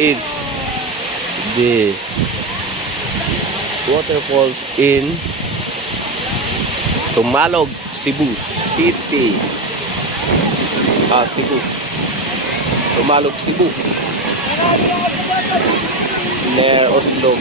is the waterfalls in Tumalog, Cebu City. Cebu. Tumalog, Cebu. Near Oslo.